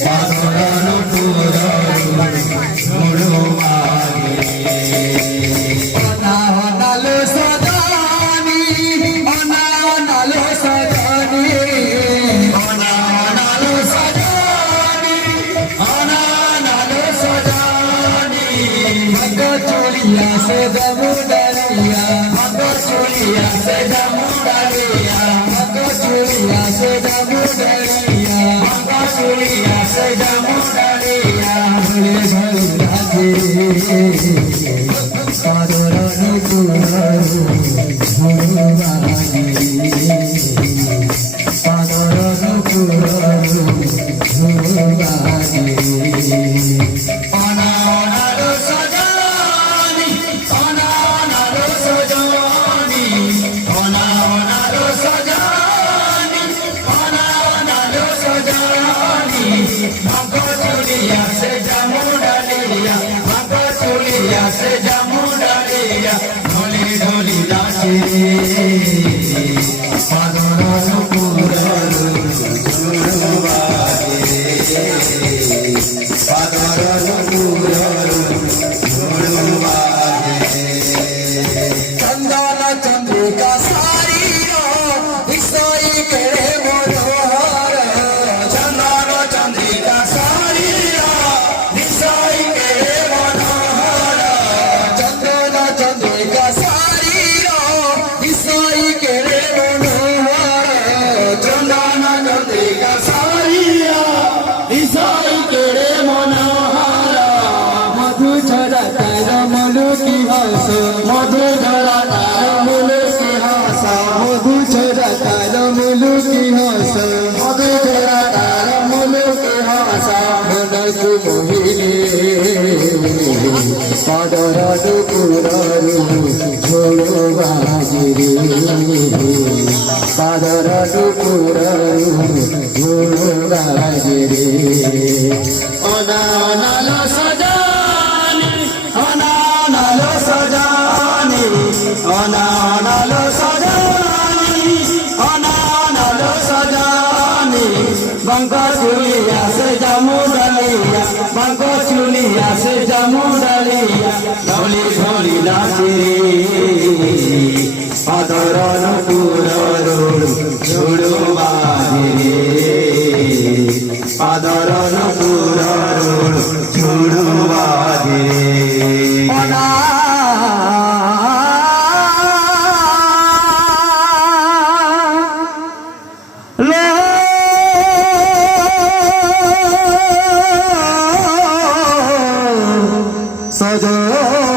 পাদর পুরর ঝুড়ো মাগে অনালো সদানি অনালো সদানি অনালো সদানি অনালো সদানি mug চুলিয়া সে দমুডালিয়া mug চুলিয়া সে দমুডালিয়া mug চুলিয়া সে দমুডালিয়া mug চুলিয়া সে দমুডালিয়া ভুলে ভুলে লাগে পাদর পুরর ঝুড়ো মাগে পাদর পুরর ঝুড়ো মাগে অনালো সজানি অনালো সজানি অনালো সজানি অনালো সজানি মগ চুলিয়া সে জামুডালিয়া মগ চুলিয়া সে জামুডালিয়া ঢোলি ঢোলি নাচে পাদর পুরর ঝুড়ো মাগে পাদর পুরর ঝুড়ো মাগে চন্দন চন্দ্রিকা সারির বিষয় কেড়ে মনোহর চন্দন চন্দ্রিকা সারির বিষয় কেড়ে মনোহর চন্দন চন্দ্রিকা সারির বিষয় কেড়ে মনোহর চন্দন চন্দ্রিকা সারির বিষয় কেড়ে মনোহর মধু ঝরা তার মুলুকি হাস মধু ঝরা তার মুলুকি হাস মধু ঝরা তার মুলুকি হাস মধু ঝরা তার মুলুকি হাস মনকু মোহিনী পাদর পুরর ঝুড়ো মাগে পাদর পুরর ঝুড়ো মাগে অনালো সজানি অনালো সজানি অনালো সজানি অনালো সজানি বঙ্গ চুলিয়া সে জামুডালিয়া বঙ্গ চুলিয়া সে জামুডালিয়া ঢোলি ঢোলি নাচে পাদর পুরর ঝুড়ো মাগে পাদর পুরর ঝুড়ো মাগে সজা